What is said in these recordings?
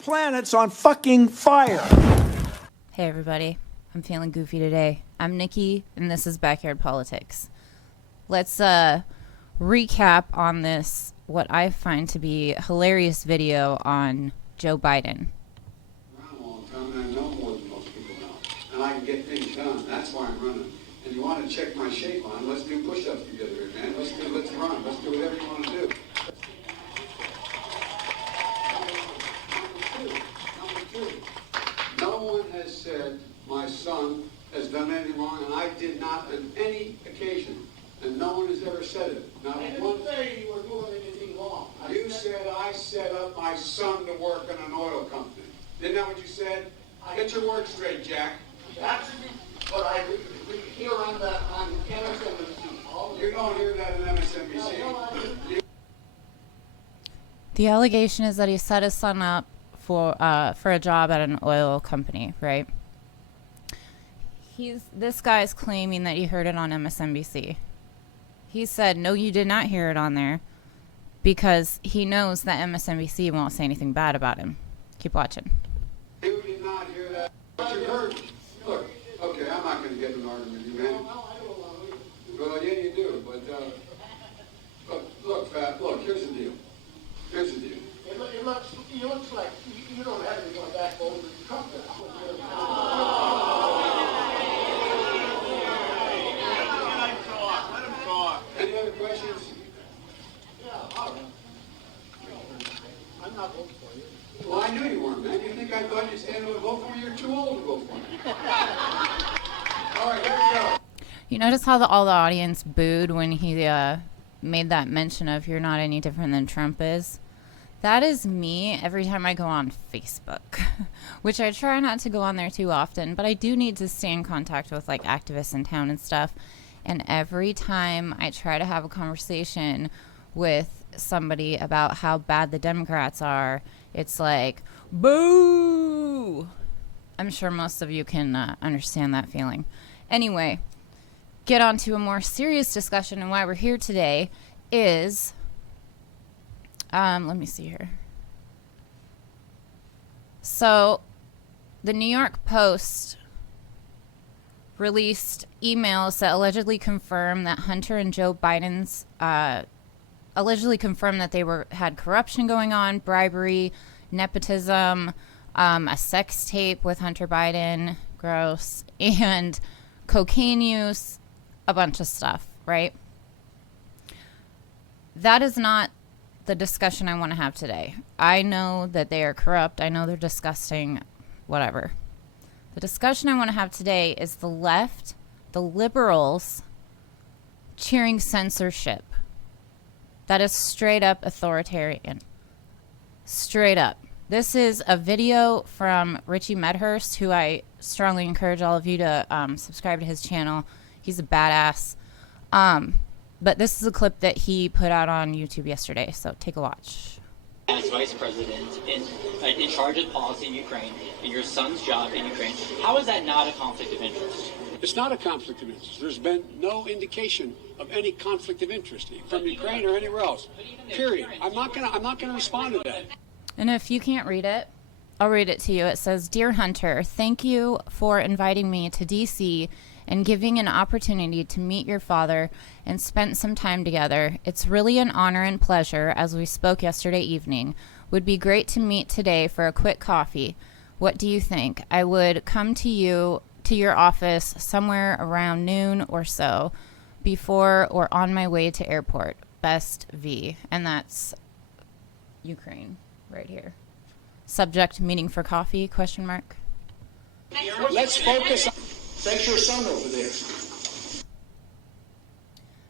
planet's on fucking fire. Hey everybody, I'm feeling goofy today. I'm Nikki, and this is Backyard Politics. Let's recap on this, what I find to be a hilarious video on Joe Biden. Around a long time, and I know more than most people know, and I can get things done. That's why I'm running. And you want to check my shape on? Let's do push-ups together, man. Let's run. Let's do whatever you want to do. Number two. No one has said my son has done anything wrong, and I did not on any occasion. And no one has ever said it. Not I didn't one. say you were doing anything wrong. You said I set up my son to work in an oil company. Isn't that what you said? Get your words straight, Jack. That's what I hear on MSNBC. You don't hear that in MSNBC. No, The allegation is that he set his son up for a job at an oil company, right? This guy's claiming that he heard it on MSNBC. He said, no, you did not hear it on there, because he knows that MSNBC won't say anything bad about him. Keep watching. You did not hear that. But you heard. Look, okay, I'm not going to get in an argument with you, man. Well, yeah, you do, but look, Fat, look, here's the deal. Here's the deal. It looks like you don't have any more backbone than Trump does. Any other questions? Yeah, all right. I'm not voting for you. Well, I knew you weren't, man. You think I thought you'd stand up and vote for me? You're too old to vote for me. All right, here we go. You notice how all the audience booed when he made that mention of you're not any different than Trump is? That is me every time I go on Facebook, which I try not to go on there too often, but I do need to stay in contact with like activists in town and stuff. And every time I try to have a conversation with somebody about how bad the Democrats are, it's like, boo! I'm sure most of you can understand that feeling. Anyway, get on to a more serious discussion, and why we're here today is, let me see here. So, the New York Post released emails that allegedly confirm that Hunter and Joe Biden's allegedly confirmed that they had corruption going on, bribery, nepotism, a sex tape with Hunter Biden, gross, and cocaine use, a bunch of stuff, right? That is not the discussion I want to have today. I know that they are corrupt. I know they're disgusting, whatever. The discussion I want to have today is the left, the liberals, cheering censorship. That is straight up authoritarian. Straight up. This is a video from Richie Medhurst, who I strongly encourage all of you to subscribe to his channel. He's a badass. But this is a clip that he put out on YouTube yesterday, so take a watch. As vice president in charge of policy in Ukraine, in your son's job in Ukraine, how is that not a conflict of interest? It's not a conflict of interest. There's been no indication of any conflict of interest from Ukraine or anywhere else. Period. I'm not gonna respond to that. And if you can't read it, I'll read it to you. It says, "Dear Hunter, thank you for inviting me to DC and giving an opportunity to meet your father and spend some time together. It's really an honor and pleasure, as we spoke yesterday evening. Would be great to meet today for a quick coffee. What do you think? I would come to your office somewhere around noon or so, before or on my way to airport. Best V." And that's Ukraine right here. Subject, meeting for coffee, question mark. Let's focus on... That's your son over there.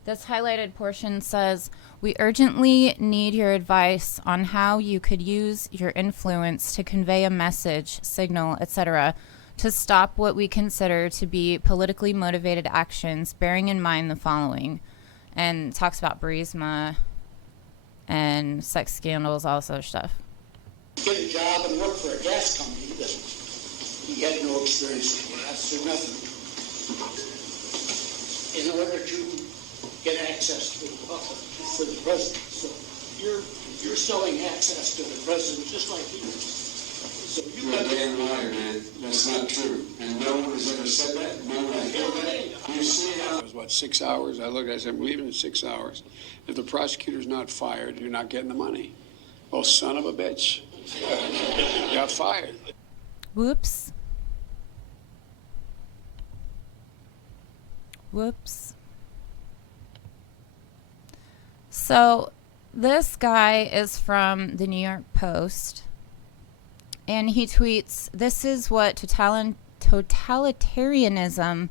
This highlighted portion says, "We urgently need your advice on how you could use your influence to convey a message, signal, etc., to stop what we consider to be politically motivated actions, bearing in mind the following." And talks about Burisma and sex scandals, all this other stuff. Get a job and work for a gas company that he had no experience with. That's nothing. In order to get access to the public, for the president. So you're selling access to the president just like he is. So You're a damn liar, man. That's not true. And no one has ever said that. No one has heard that. You see how... It was, what, 6 hours? I looked at it, I said, I'm leaving in 6 hours. If the prosecutor's not fired, you're not getting the money. Well, son of a bitch. Got fired. Whoops. Whoops. So, this guy is from the New York Post, and he tweets, "This is what totalitarianism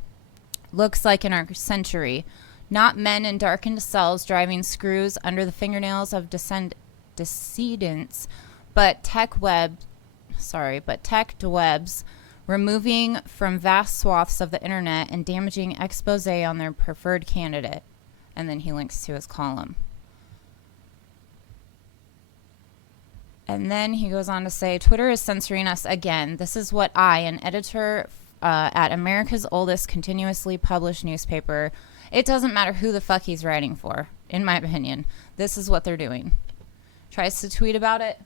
looks like in our century. Not men in darkened cells driving screws under the fingernails of decedents, but tech webs removing from vast swaths of the internet and damaging expose on their preferred candidate." And then he links to his column. And then he goes on to say, "Twitter is censoring us again. This is what I, an editor at America's oldest continuously published newspaper," it doesn't matter who the fuck he's writing for, in my opinion. This is what they're doing. Tries to tweet about it.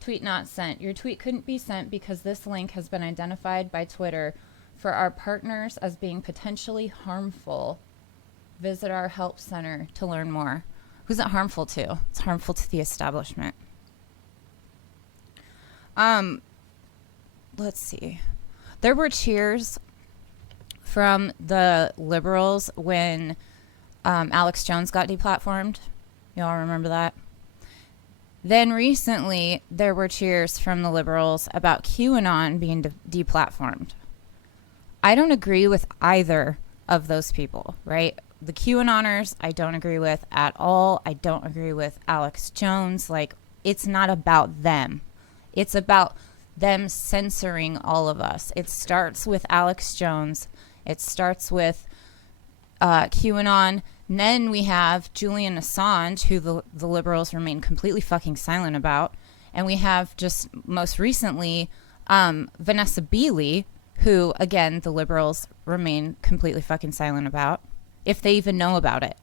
Tweet not sent. Your tweet couldn't be sent because this link has been identified by Twitter for our partners as being potentially harmful. Visit our help center to learn more. Who's it harmful to? It's harmful to the establishment. Let's see. There were cheers from the liberals when Alex Jones got deplatformed. Y'all remember that? Then recently, there were cheers from the liberals about QAnon being deplatformed. I don't agree with either of those people, right? The QAnoners, I don't agree with at all. I don't agree with Alex Jones. Like, it's not about them. It's about them censoring all of us. It starts with Alex Jones. It starts with QAnon. And then we have Julian Assange, who the liberals remain completely fucking silent about. And we have just most recently Vanessa Beeley, who, again, the liberals remain completely fucking silent about, if they even know about it.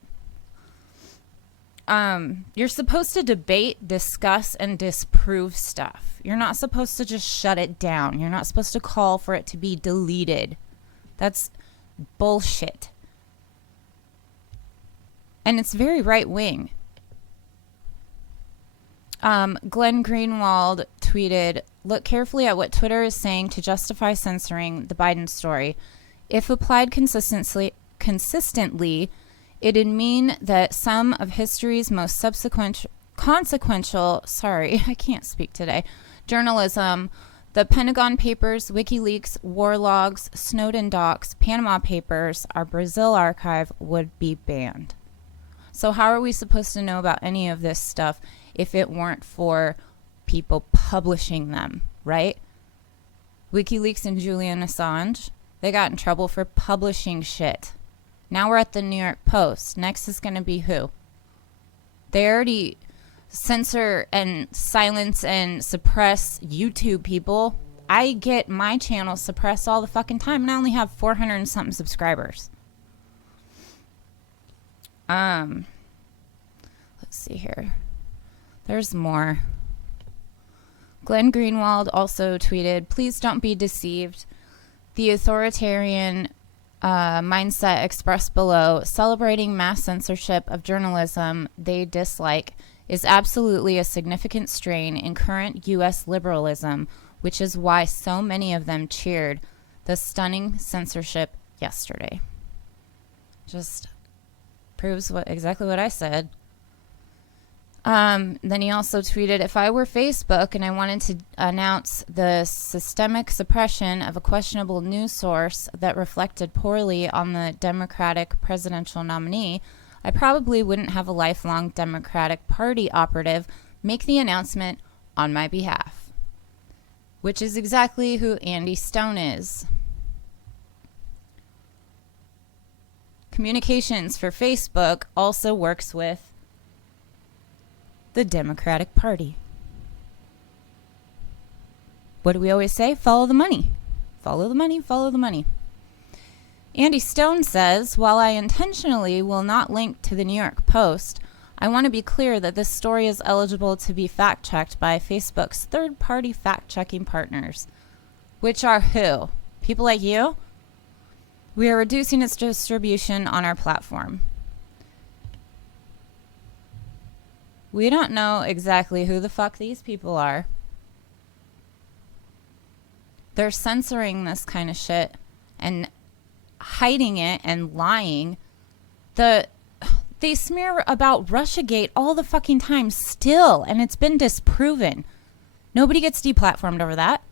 You're supposed to debate, discuss, and disprove stuff. You're not supposed to just shut it down. You're not supposed to call for it to be deleted. That's bullshit. And it's very right-wing. Glenn Greenwald tweeted, "Look carefully at what Twitter is saying to justify censoring the Biden story. If applied consistently, it'd mean that some of history's most consequential, I can't speak today, journalism, the Pentagon Papers, WikiLeaks, war logs, Snowden docs, Panama Papers, our Brazil archive would be banned." So how are we supposed to know about any of this stuff if it weren't for people publishing them, right? WikiLeaks and Julian Assange, they got in trouble for publishing shit. Now we're at the New York Post. Next is going to be who? They already censor and silence and suppress YouTube people. I get my channel suppressed all the fucking time, and I only have 400 and something subscribers. Let's see here. There's more. Glenn Greenwald also tweeted, "Please don't be deceived. The authoritarian mindset expressed below, celebrating mass censorship of journalism they dislike, is absolutely a significant strain in current U.S. liberalism, which is why so many of them cheered the stunning censorship yesterday." Just proves exactly what I said. Then he also tweeted, "If I were Facebook and I wanted to announce the systemic suppression of a questionable news source that reflected poorly on the Democratic presidential nominee, I probably wouldn't have a lifelong Democratic Party operative make the announcement on my behalf." Which is exactly who Andy Stone is. Communications for Facebook also works with the Democratic Party. What do we always say? Follow the money. Follow the money, follow the money. Andy Stone says, "While I intentionally will not link to the New York Post, I want to be clear that this story is eligible to be fact-checked by Facebook's third-party fact-checking partners, which are who? People like you? We are reducing its distribution on our platform. We don't know exactly who the fuck these people are. They're censoring this kind of shit and hiding it and lying. They smear about Russiagate all the fucking time still, and it's been disproven. Nobody gets deplatformed over that.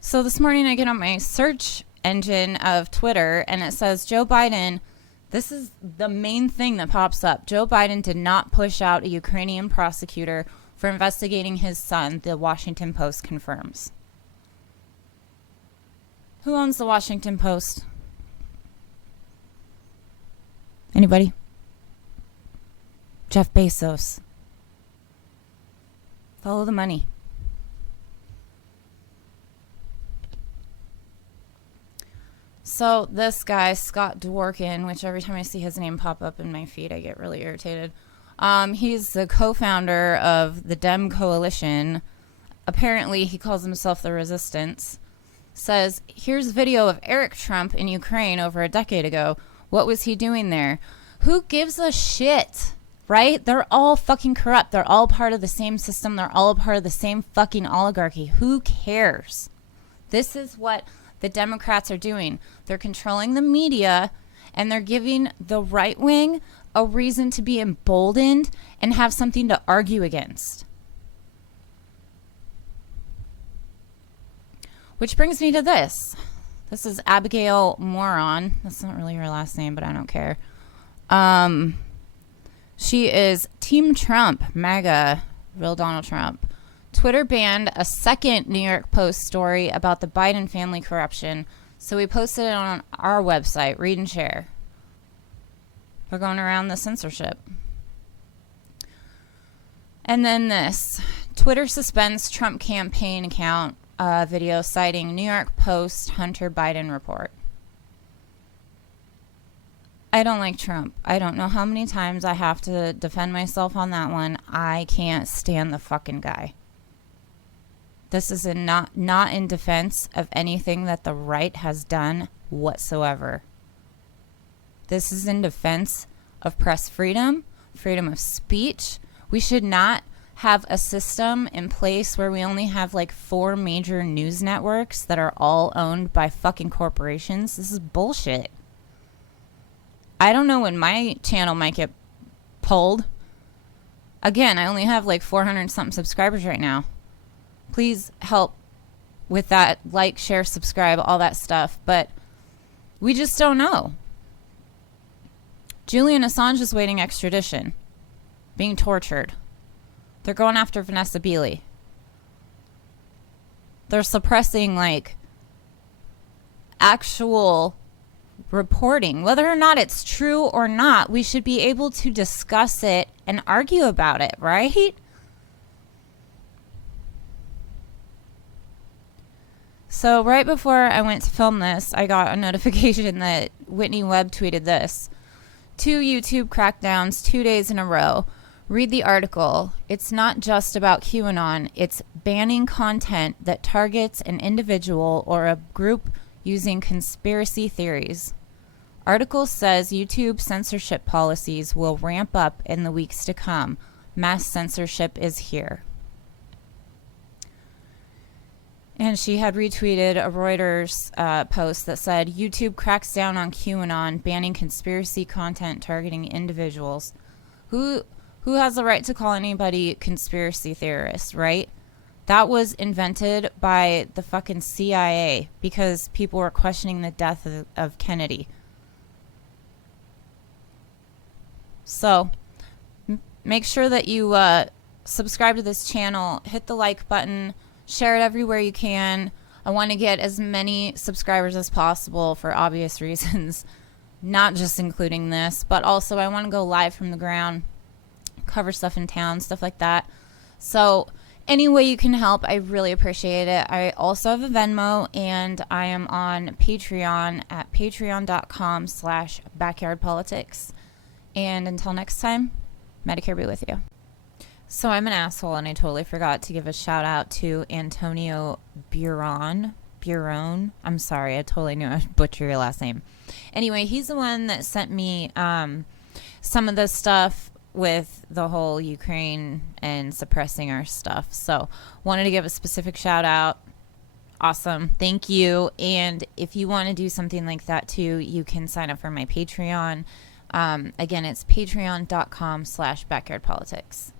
So this morning I get on my search engine of Twitter and it says Joe Biden, this is the main thing that pops up. Joe Biden did not push out a Ukrainian prosecutor for investigating his son, the Washington Post confirms. Who owns the Washington Post? Anybody? Jeff Bezos. Follow the money. So this guy, Scott Dworkin, which every time I see his name pop up in my feed, I get really irritated. He's the co-founder of the Dem Coalition. Apparently, he calls himself the Resistance. Says, here's a video of Eric Trump in Ukraine over a decade ago. What was he doing there? Who gives a shit, right? They're all fucking corrupt. They're all part of the same system. They're all a part of the same fucking oligarchy. Who cares? This is what the Democrats are doing. They're controlling the media, and they're giving the right wing a reason to be emboldened and have something to argue against. Which brings me to this. This is Abigail Moron. That's not really her last name, but I don't care. She is Team Trump, MAGA, real Donald Trump. Twitter banned a second New York Post story about the Biden family corruption, so we posted it on our website, Read and Share. We're going around the censorship. And then this. Twitter suspends Trump campaign account video citing New York Post Hunter Biden report. I don't like Trump. I don't know how many times I have to defend myself on that one. I can't stand the fucking guy. This is not in defense of anything that the right has done whatsoever. This is in defense of press freedom, freedom of speech. We should not have a system in place where we only have like 4 major news networks that are all owned by fucking corporations. This is bullshit. I don't know when my channel might get pulled. Again, I only have like 400 something subscribers right now. Please help with that. Like, share, subscribe, all that stuff. But we just don't know. Julian Assange is waiting extradition, being tortured. They're going after Vanessa Beeley. They're suppressing like actual reporting. Whether or not it's true or not, we should be able to discuss it and argue about it, right? So right before I went to film this, I got a notification that Whitney Webb tweeted this. 2 YouTube crackdowns 2 days in a row. Read the article. It's not just about QAnon. It's banning content that targets an individual or a group using conspiracy theories. Article says YouTube censorship policies will ramp up in the weeks to come. Mass censorship is here. And she had retweeted a Reuters post that said, YouTube cracks down on QAnon, banning conspiracy content targeting individuals. Who has the right to call anybody conspiracy theorists, right? That was invented by the fucking CIA because people were questioning the death of Kennedy. So, make sure that you subscribe to this channel, hit the like button, share it everywhere you can. I want to get as many subscribers as possible for obvious reasons, not just including this, but also I want to go live from the ground, cover stuff in town, stuff like that. So Any way you can help, I really appreciate it. I also have a Venmo, and I am on Patreon at patreon.com/backyardpolitics. And until next time, Medicare be with you. So I'm an asshole, and I totally forgot to give a shout out to Antonio Buron. I'm sorry, I totally knew I'd butcher your last name. Anyway, he's the one that sent me some of the stuff with the whole Ukraine and suppressing our stuff. So wanted to give a specific shout out. Awesome. Thank you. And if you want to do something like that too, you can sign up for my Patreon. Again, it's patreon.com/backyardpolitics.